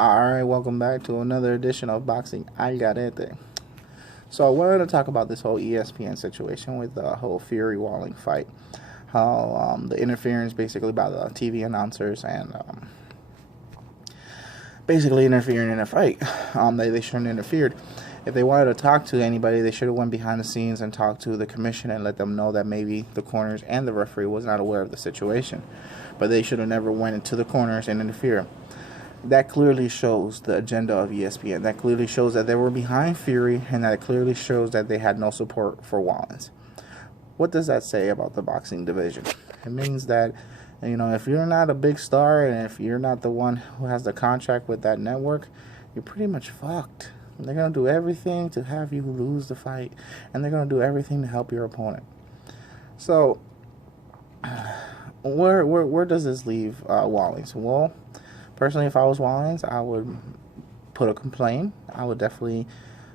Alright, welcome back to another edition of Boxing Algarete. So I wanted to talk about this whole ESPN situation with the whole Fury Wallin fight. How the interference basically by the TV announcers and basically interfering in a fight. They shouldn't have interfered. If they wanted to talk to anybody, they should have went behind the scenes and talked to the commission and let them know that maybe the corners and the referee was not aware of the situation. But they should have never went into the corners and interfered. That clearly shows the agenda of ESPN. That clearly shows that they were behind Fury, and that clearly shows that they had no support for Wallins. What does that say about the boxing division? It means that, if you're not a big star and if you're not the one who has the contract with that network, you're pretty much fucked. They're going to do everything to have you lose the fight, and they're going to do everything to help your opponent. So, where does this leave Wallins? Well, personally, if I was Wallins, I would put a complaint. I would definitely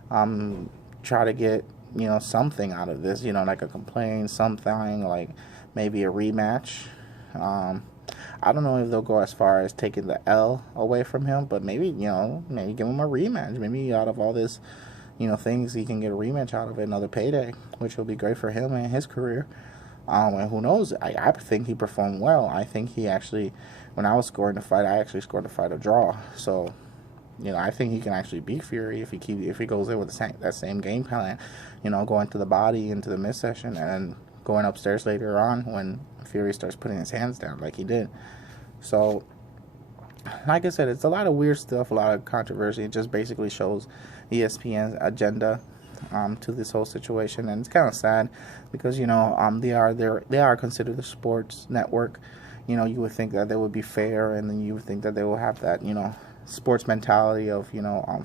try to get, something out of this, like a complaint, something like maybe a rematch. I don't know if they'll go as far as taking the L away from him, but maybe give him a rematch. Maybe out of all this, things, he can get a rematch out of it, another payday, which will be great for him and his career. And who knows? I think he performed well. I think he actually, when I was scoring the fight, I actually scored the fight a draw. So, I think he can actually beat Fury if he goes in with that same game plan, going to the body into the midsection and going upstairs later on when Fury starts putting his hands down like he did. So, like I said, it's a lot of weird stuff, a lot of controversy. It just basically shows ESPN's agenda to this whole situation, and it's kind of sad because they are considered a sports network. You would think that they would be fair, and then you would think that they will have that sports mentality of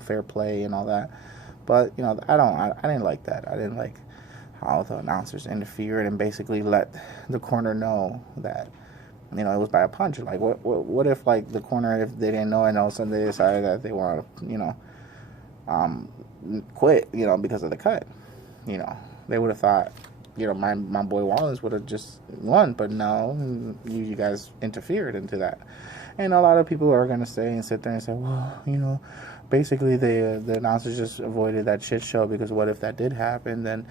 fair play and all that. But I didn't like that. I didn't like how the announcers interfered and basically let the corner know that it was by a punch. Like what if like the corner, if they didn't know and all of a sudden they decided that they want to quit, because of the cut. They would have thought, my boy Wallace would have just won, but no, you guys interfered into that. And a lot of people are going to say and sit there and say, well, basically the announcers just avoided that shit show, because what if that did happen? Then,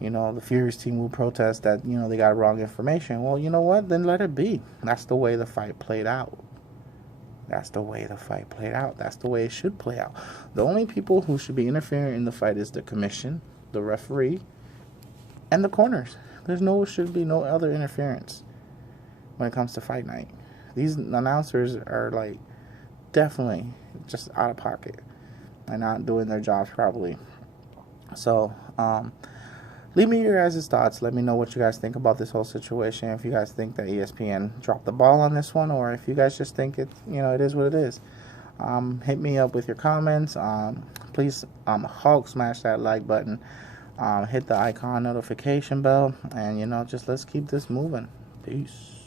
the Furious team will protest that, they got wrong information. Well, you know what? Then let it be. That's the way the fight played out. That's the way the fight played out. That's the way it should play out. The only people who should be interfering in the fight is the commission, the referee, and the corners. Should be no other interference when it comes to fight night. These announcers are like definitely just out of pocket and not doing their jobs properly. So, leave me your guys' thoughts. Let me know what you guys think about this whole situation. If you guys think that ESPN dropped the ball on this one, or if you guys just think it is what it is. Hit me up with your comments. Please, Hulk, smash that like button. Hit the icon notification bell, and just let's keep this moving. Peace.